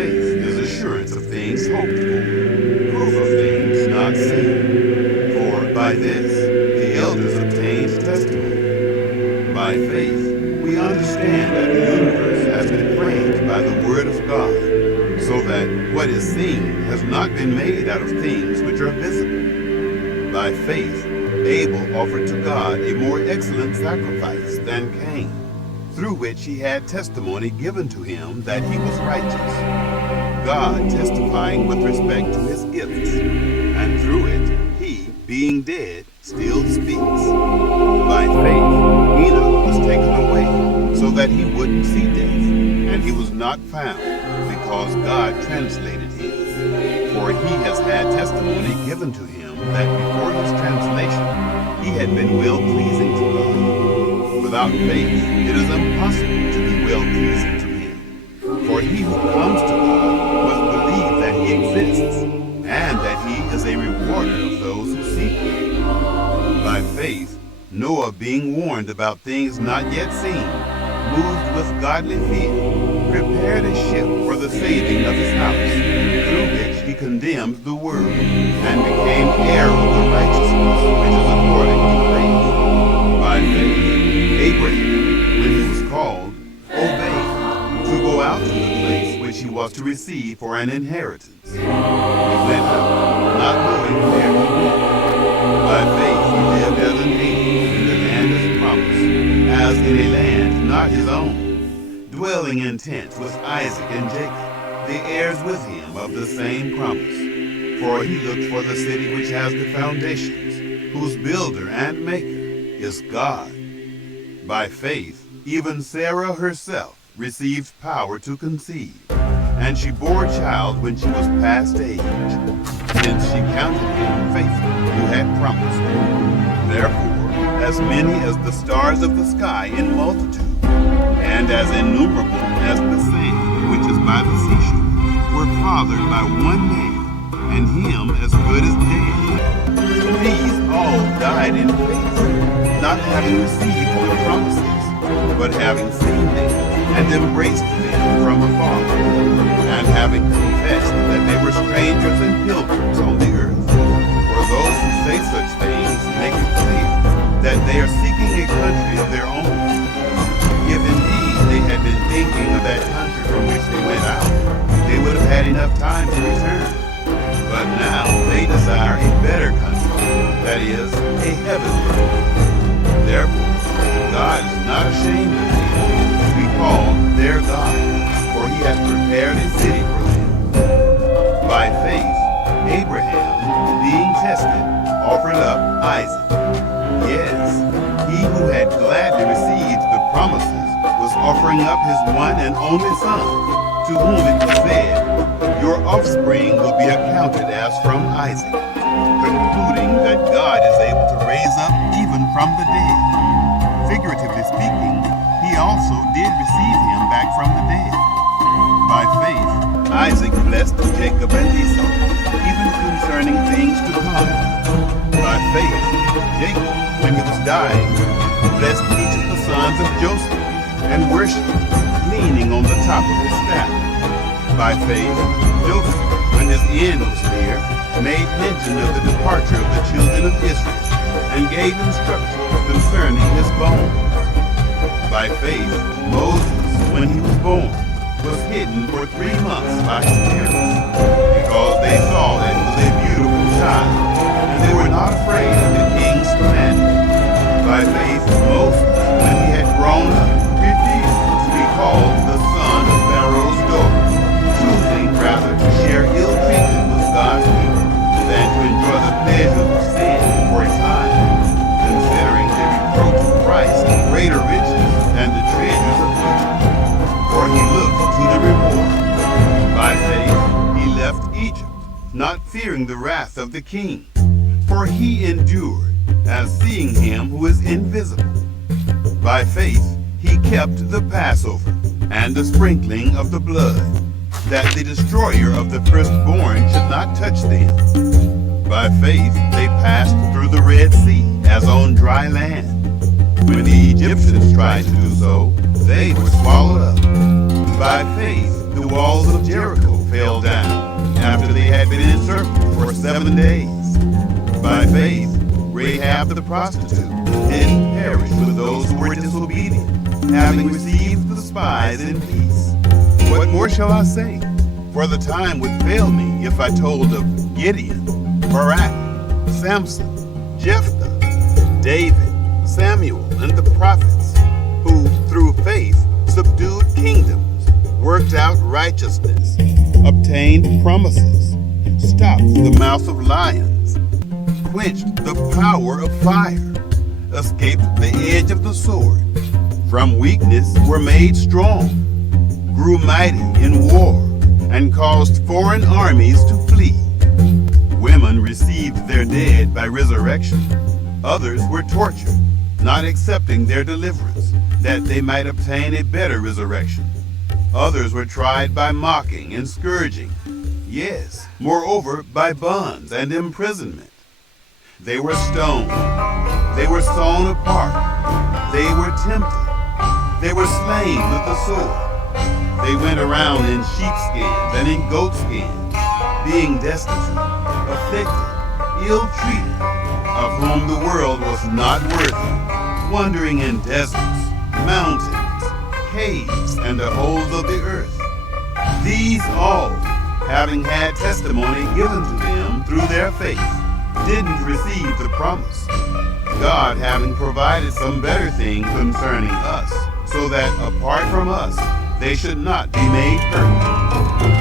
faith is assurance of things hoped for, proof of things not seen. For by this the elders obtained testimony. By faith we understand that the universe has been framed by the word of God, so that what is seen has not been made out of things which are visible. By faith Abel offered to God a more excellent sacrifice than Cain, through which he had testimony given to him that he was righteous, God testifying with respect to his gifts, and through it he, being dead, still speaks. By faith Enoch was taken away, so that he wouldn't see death, and he was not found, because God translated him. For he has had testimony given to him that before his translation he had been well-pleasing to God. Without faith it is impossible to be well-pleasing to him. For he who comes to God must believe that he exists, and that he is a rewarder of those who seek him. By faith Noah, being warned about things not yet seen, moved with godly fear, prepared a ship for the saving of his house, through which he condemned the world, and became heir of the righteousness which is according to faith. By faith Abraham, when he was called, obeyed, to go out to the place which he was to receive for an inheritance. He went out, not knowing where he went. By faith he lived as an alien in the land of promise, as in a land not his own, dwelling in tents with Isaac and Jacob, the heirs with him of the same promise. For he looked for the city which has the foundations, whose builder and maker is God. By faith even Sarah herself received power to conceive, and she bore a child when she was past age, since she counted him faithful who had promised. Therefore, as many as the stars of the sky in multitude, and as innumerable as the sand which is by the seashore, were fathered by one man, and him as good as dead. These all died in faith, not having received the promises, but having seen them, and embraced them from afar, and having confessed that they were strangers and pilgrims on the earth. For those who say such things make it clear that they are seeking a country of their own. If indeed they had been thinking of that country from which they went out, they would have had enough time to return. But now they desire a better country, that is, a heavenly one. Therefore, God is not ashamed of them to be called their God, for he has prepared a city for them. By faith, Abraham, being tested, offered up Isaac. Yes, he who had gladly received the promises was offering up his one and only son, to whom it was said, "Your offspring will be accounted as from Isaac," concluding that God is able to raise up even from the dead. Figuratively speaking, he also did receive him back from the dead. By faith, Isaac blessed Jacob and Esau, even concerning things to come. By faith, Jacob, when he was dying, blessed each of the sons of Joseph, and worshipped, leaning on the top of his staff. By faith, Joseph, when his end was near, made mention of the departure of the children of Israel, and gave instructions concerning his bones. By faith, Moses, when he was born, was hidden for 3 months by his parents, because they saw that he was a beautiful child, and they were not afraid of the king's commandment. By faith, Moses, when he had grown up, refused to be called the son of Pharaoh's daughter, choosing rather to share ill treatment with God's people than to enjoy the pleasures of sin for a time, considering the reproach of Christ greater riches than the treasures of Egypt. For he looked to the reward. By faith he left Egypt, not fearing the wrath of the king, for he endured, as seeing him who is invisible. By faith he kept the Passover, and the sprinkling of the blood, that the destroyer of the firstborn should not touch them. By faith they passed through the Red Sea as on dry land. When the Egyptians tried to do so, they were swallowed up. By faith the walls of Jericho fell down after they had been encircled for 7 days. By faith, Rahab the prostitute didn't perish with those who were disobedient, having received the spies in peace. What more shall I say? For the time would fail me if I told of Gideon, Barak, Samson, Jephthah, David, Samuel, and the prophets, who through faith subdued kingdoms, worked out righteousness, obtained promises, stopped the mouth of lions, quenched the power of fire, escaped the edge of the sword, from weakness were made strong, grew mighty in war, and caused foreign armies to flee. Women received their dead by resurrection. Others were tortured, not accepting their deliverance, that they might obtain a better resurrection. Others were tried by mocking and scourging, yes, moreover by bonds and imprisonment. They were stoned, they were sawn apart, they were tempted, they were slain with the sword. They went around in sheepskins and in goatskins, being destitute, afflicted, ill-treated, of whom the world was not worthy, wandering in deserts, mountains, caves, and the holes of the earth. These all, having had testimony given to them through their faith, didn't receive the promise, God having provided some better thing concerning us, so that apart from us, they should not be made perfect.